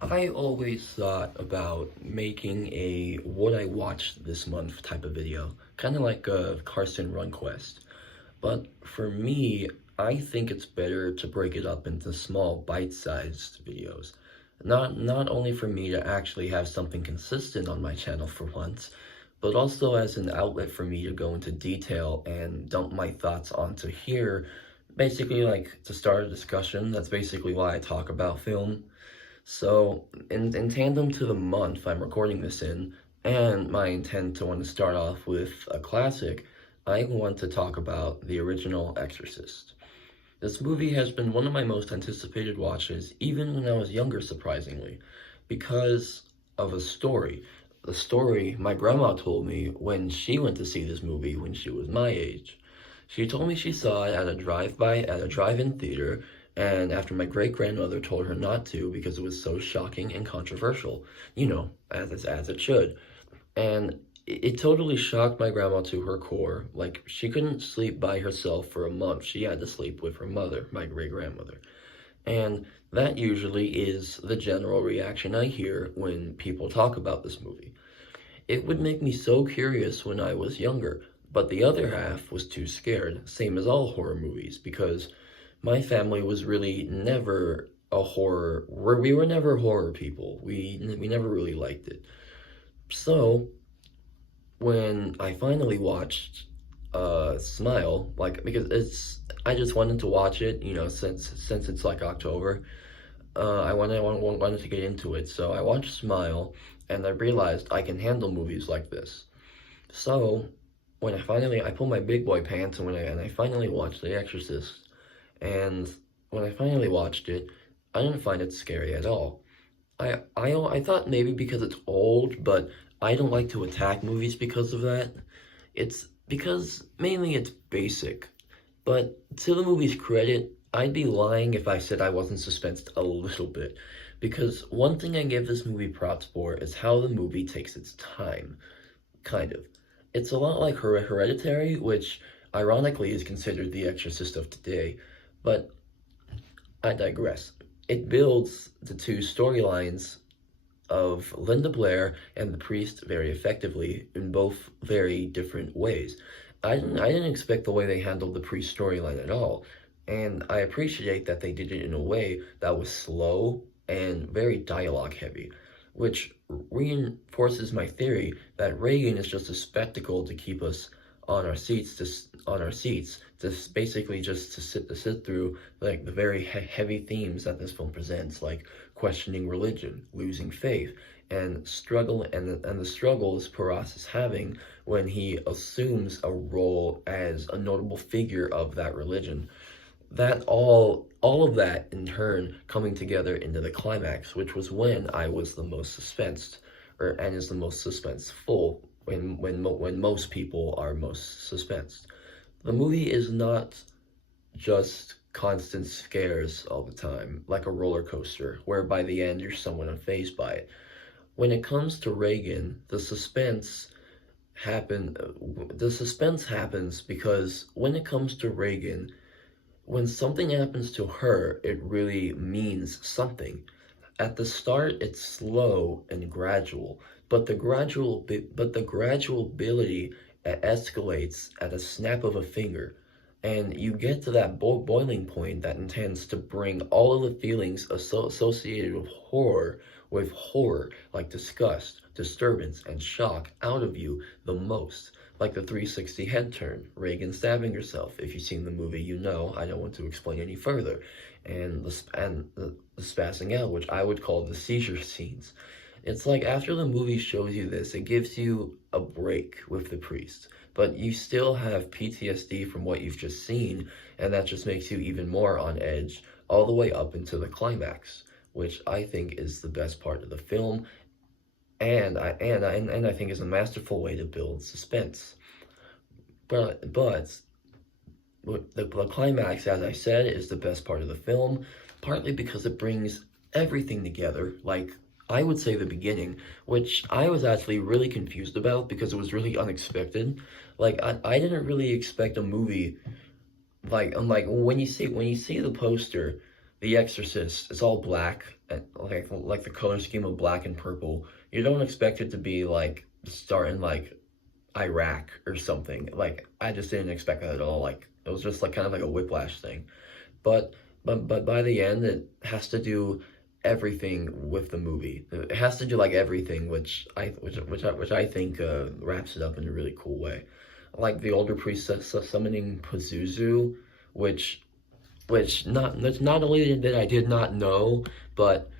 I always thought about making a what I watched this month type of video, kind of like a Carson Run Quest. But for me, I think it's better to break it up into small bite-sized videos. Not only for me to actually have something consistent on my channel for once, but also as an outlet for me to go into detail and dump my thoughts onto here, basically like to start a discussion. That's basically why I talk about film. So, in tandem to the month I'm recording this in, and my intent to want to start off with a classic, I want to talk about the original Exorcist. This movie has been one of my most anticipated watches, even when I was younger, surprisingly, because of a story. The story my grandma told me when she went to see this movie when she was my age. She told me she saw it at a drive-in theater, and after my great-grandmother told her not to because it was so shocking and controversial, as it should. And it totally shocked my grandma to her core. Like, she couldn't sleep by herself for a month. She had to sleep with her mother, my great-grandmother. And that usually is the general reaction I hear when people talk about this movie. It would make me so curious when I was younger, but the other half was too scared, same as all horror movies, because my family was really never a horror, we were never horror people. We never really liked it. So, when I finally watched Smile, like, because I just wanted to watch it, since it's like October. I wanted to get into it, so I watched Smile, and I realized I can handle movies like this. So, I pulled my big boy pants, and I finally watched The Exorcist, and when I finally watched it, I didn't find it scary at all. I thought maybe because it's old, but I don't like to attack movies because of that. It's because mainly it's basic. But to the movie's credit, I'd be lying if I said I wasn't suspensed a little bit. Because one thing I give this movie props for is how the movie takes its time. Kind of. It's a lot like Hereditary, which ironically is considered the Exorcist of today. But I digress. It builds the two storylines of Linda Blair and the priest very effectively in both very different ways. I didn't expect the way they handled the priest storyline at all, and I appreciate that they did it in a way that was slow and very dialogue heavy, which reinforces my theory that Reagan is just a spectacle to keep us on our seats, just basically just to sit through like the very heavy themes that this film presents, like questioning religion, losing faith, and the struggles Paras is having when he assumes a role as a notable figure of that religion. That all of that in turn coming together into the climax, which was when I was the most suspensed, and is the most suspenseful when most people are most suspensed. The movie is not just constant scares all the time, like a roller coaster, where by the end you're somewhat unfazed by it. When it comes to Reagan, the suspense happens because when it comes to Reagan, when something happens to her, it really means something. At the start, it's slow and gradual, but the graduality escalates at a snap of a finger, and you get to that boiling point that intends to bring all of the feelings associated with horror, like disgust, disturbance, and shock, out of you the most. Like the 360 head turn, Reagan stabbing herself. If you've seen the movie, you know. I don't want to explain any further. And the spazzing out, which I would call the seizure scenes. It's like after the movie shows you this, it gives you a break with the priest, but you still have PTSD from what you've just seen, and that just makes you even more on edge all the way up into the climax, which I think is the best part of the film, and I think is a masterful way to build suspense. But the climax, as I said, is the best part of the film, partly because it brings everything together, like I would say the beginning, which I was actually really confused about because it was really unexpected. Like I didn't really expect a movie like when you see the poster, The Exorcist, it's all black, and like the color scheme of black and purple. You don't expect it to be like starting like Iraq or something. Like I just didn't expect that at all. Like it was just like kind of like a whiplash thing. But but by the end, it has to do everything with the movie. It has to do like everything, which I think wraps it up in a really cool way. Like the older priest summoning Pazuzu, which not only that I did not know, but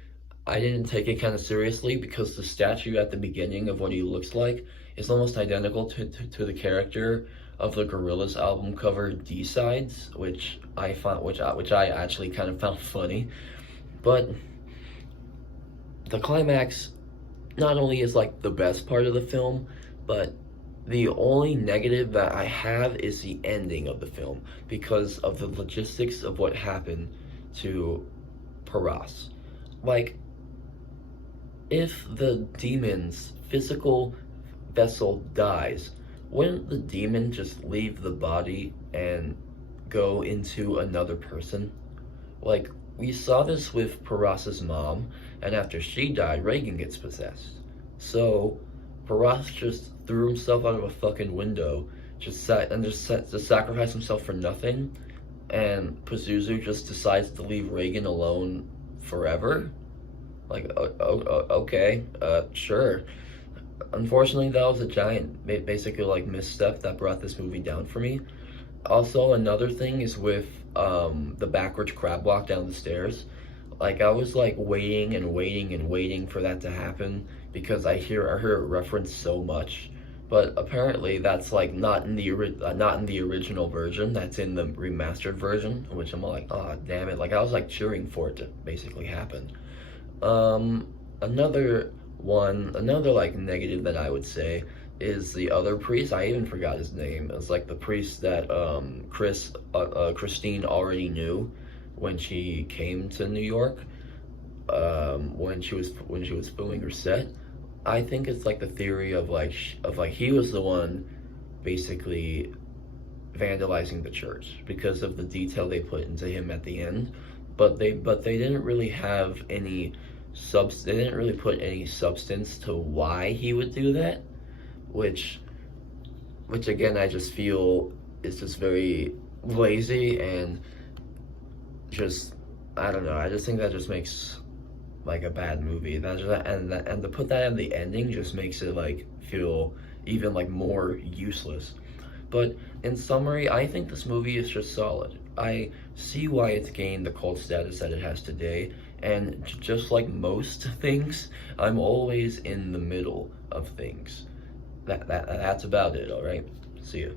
I didn't take it kind of seriously because the statue at the beginning of what he looks like is almost identical to the character of the Gorillaz album cover D-Sides, which I found which I actually kind of found funny. But the climax not only is like the best part of the film, but the only negative that I have is the ending of the film because of the logistics of what happened to Paras. Like, if the demon's physical vessel dies, wouldn't the demon just leave the body and go into another person? Like, we saw this with Paras's mom, and after she died, Reagan gets possessed. So, Paras just threw himself out of a fucking window, just sacrificed himself for nothing, and Pazuzu just decides to leave Reagan alone forever? Like, okay, sure. Unfortunately, that was a giant, basically, like, misstep that brought this movie down for me. Also, another thing is with the backwards crab walk down the stairs. Like, I was, like, waiting and waiting and waiting for that to happen because I hear it referenced so much. But apparently that's, like, not in the original version. That's in the remastered version, which I'm like, oh, damn it. Like, I was, like, cheering for it to basically happen. Another like negative that I would say is the other priest. I even forgot his name. It was like the priest that Christine already knew when she came to New York. When she was filming her set. I think it's like the theory of like he was the one basically vandalizing the church because of the detail they put into him at the end. But they didn't really have any they didn't really put any substance to why he would do that, which again I just feel is just very lazy and just, I don't know, I just think that just makes like a bad movie. And to put that in the ending just makes it like feel even like more useless. But in summary, I think this movie is just solid. I see why it's gained the cult status that it has today, and just like most things, I'm always in the middle of things. That's about it, alright? See ya.